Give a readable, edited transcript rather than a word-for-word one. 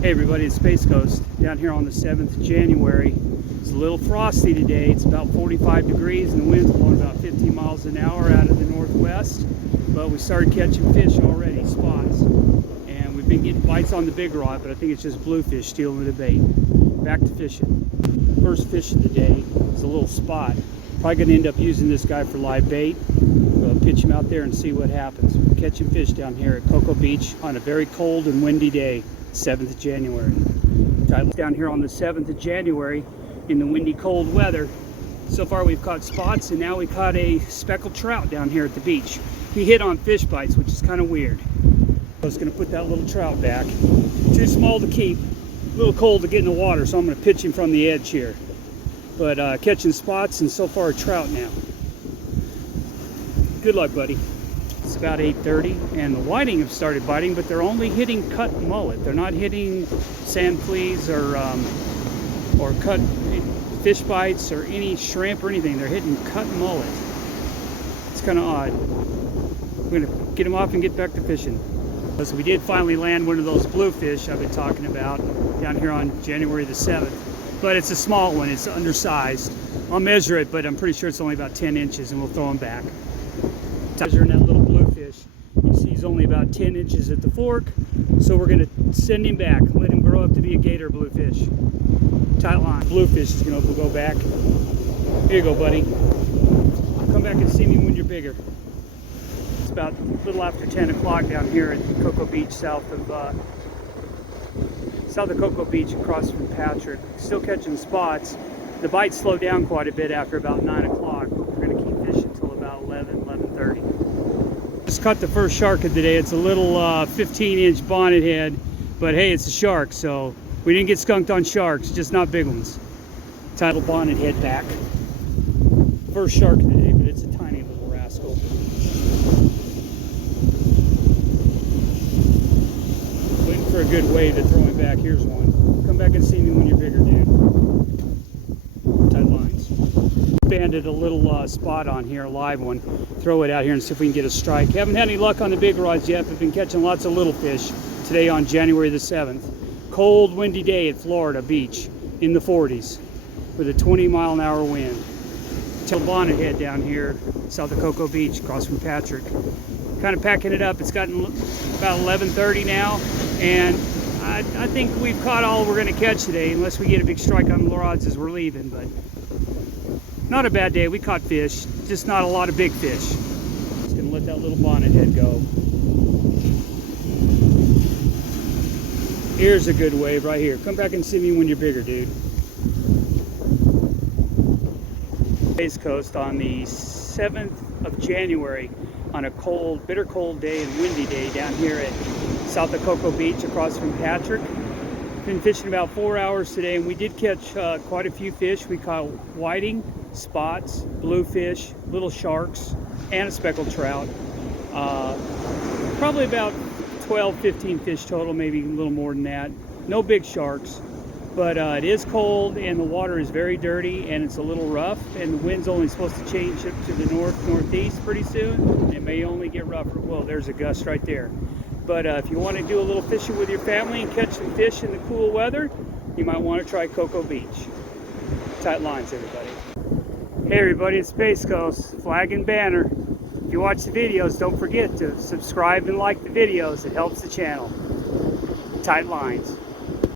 Hey everybody, it's Space Coast down here on the 7th of January. It's a little frosty today. It's about 45 degrees and the wind's blowing about 15 miles an hour out of the northwest. But we started catching fish already, spots. And we've been getting bites on the big rod, but I think it's just bluefish stealing the bait. Back to fishing. First fish of the day is a little spot. Probably going to end up using this guy for live bait. We'll pitch him out there and see what happens. We're catching fish down here at Cocoa Beach on a very cold and windy day. 7th of January. Down here on the 7th of January in the windy cold weather. So far we've caught spots and now we caught a speckled trout down here at the beach. He hit on fish bites, which is kind of weird. I was going to put that little trout back. Too small to keep, a little cold to get in the water, so I'm going to pitch him from the edge here. But catching spots and so far a trout now. Good luck, buddy. It's about 8:30 and the whiting have started biting, but they're only hitting cut mullet. They're not hitting sand fleas or cut fish bites or any shrimp or anything. They're hitting cut mullet. It's kind of odd. We're going to get them off and get back to fishing. So we did finally land one of those bluefish I've been talking about down here on January the 7th. But it's a small one. It's undersized. I'll measure it, but I'm pretty sure it's only about 10 inches and we'll throw them back. Measuring that little bluefish, you see he's only about 10 inches at the fork, so we're going to send him back, let him grow up to be a gator bluefish. Tight line. Bluefish is going to go back. Here you go, buddy. Come back and see me when you're bigger. It's about a little after 10 o'clock down here at Cocoa Beach, south of Cocoa Beach, across from Patrick. Still catching spots. The bites slow down quite a bit after about 9 o'clock. We're going to keep fishing until about 11:30. Just caught the first shark of the day. It's a little 15-inch bonnet head, but hey, it's a shark, so we didn't get skunked on sharks, just not big ones. Title bonnet head back. First shark of the day, but it's a tiny little rascal. Waiting for a good wave to throw him back. Here's one. Come back and see me when you're bigger, dude. Tight lines. Banded a little spot on here, a live one. Throw it out here and see if we can get a strike. Haven't had any luck on the big rods yet, but been catching lots of little fish today on January the 7th. Cold, windy day at Florida Beach in the 40s with a 20-mile-an-hour wind. Till bonnet head down here south of Cocoa Beach across from Patrick. Kind of packing it up. It's gotten about 11:30 now, and I think we've caught all we're going to catch today, unless we get a big strike on the rods as we're leaving. But not a bad day. We caught fish, just not a lot of big fish. Just going to let that little bonnet head go. Here's a good wave right here. Come back and see me when you're bigger, dude. Space Coast on the 7th of January on a cold, bitter cold day and windy day down here at south of Cocoa Beach across from Patrick. Been fishing about 4 hours today and we did catch quite a few fish. We caught whiting, spots, bluefish, little sharks, and a speckled trout. Probably about 12, 15 fish total, maybe a little more than that. No big sharks, but it is cold and the water is very dirty and it's a little rough, and the wind's only supposed to change up to the northeast pretty soon. It may only get rougher. Well, there's a gust right there. But if you want to do a little fishing with your family and catch some fish in the cool weather, you might want to try Cocoa Beach. Tight lines, everybody. Hey everybody, it's Space Coast, flag and banner. If you watch the videos, don't forget to subscribe and like the videos. It helps the channel. Tight lines.